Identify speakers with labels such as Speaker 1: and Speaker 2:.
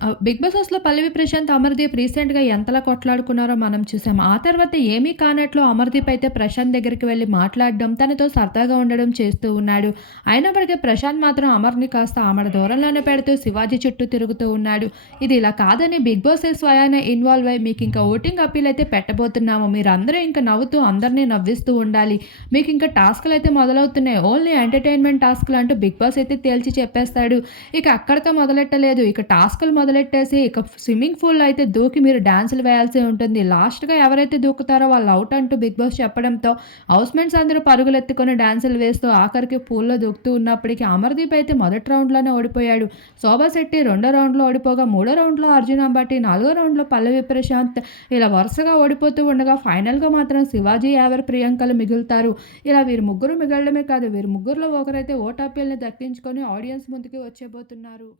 Speaker 1: Big boss హౌస్‌లో పల్లవి ప్రశాంత్, అమర్‌దీప్ రీసెంట్‌గా ఎంతలా కొట్లాడుకున్నారో మనం చూసాం. ఆ తర్వాత ఏమీ కానట్లు అమర్‌దీప్ అయితే ప్రశాంత్ దగ్గరికి వెళ్ళి మాట్లాడడం, తనతో సరదాగా ఉండడం చేస్తూ ఉన్నాడు. అయినప్పటికీ ప్రశాంత్ మాత్రం అమర్‌ని కాస్త ఆమె దూరంలోనే పెడుతూ శివాజీ చుట్టూ తిరుగుతూ ఉన్నాడు. ఇది ఇలా కాదని బిగ్ బాస్ స్వయాన ఇన్వాల్వ్ అయ్యి మీకు ఇంకా ఓటింగ్ అప్పీల్ అయితే పెట్టబోతున్నాము. మీరందరూ ఇంకా నవ్వుతూ అందరిని నవ్విస్తూ ఉండాలి. మీకు ఇంకా టాస్క్లు అయితే మొదలవుతున్నాయి. ఓన్లీ ఎంటర్‌టైన్‌మెంట్ టాస్క్‌లు అంటూ బిగ్ బాస్ అయితే తేల్చి చెప్పేస్తాడు. ఇక అక్కడితో మొదలెట్టలేదు. ఇక మొదలు మొదలెట్టేసి ఇక స్విమ్మింగ్ పూల్‌లో అయితే దూకి మీరు డాన్సులు వేయాల్సి ఉంటుంది. లాస్ట్‌గా ఎవరైతే దూకుతారో వాళ్ళు అవుట్ అంటూ బిగ్ బాస్ చెప్పడంతో హౌస్‌మేట్స్ అందరూ పరుగులెత్తుకొని డాన్సులు వేస్తూ ఆఖరికి పూల్‌లో దూకుతూ ఉన్నప్పటికీ అమర్‌దీప్ అయితే మొదటి రౌండ్‌లోనే ఓడిపోయాడు. శోభా శెట్టి రెండో రౌండ్‌లో ఓడిపోగా మూడో రౌండ్‌లో అర్జున్ అంబటి నాలుగో రౌండ్‌లో పల్లవి ప్రశాంత్ ఇలా వరుసగా ఓడిపోతూ ఉండగా ఫైనల్‌గా మాత్రం శివాజీ, యావర్, ప్రియాంకలు మిగులుతారు. ఇలా వీరు ముగ్గురు మిగలడమే కాదు వీరు ముగ్గురులో ఒకరైతే ఓటు దక్కించుకొని ఆడియన్స్ ముందుకి వచ్చేబోతున్నారు.